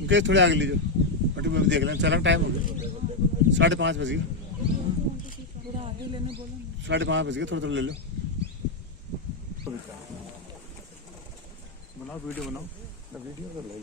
मुकेश थोड़े आगे लीजिए, बटी में देख लें। चला टाइम हो गया, 5:30 बज गया। 5:30 बज गया, थोड़ा थोड़ा ले लो। बनाओ वीडियो बनाओ, वीडियो कर लो।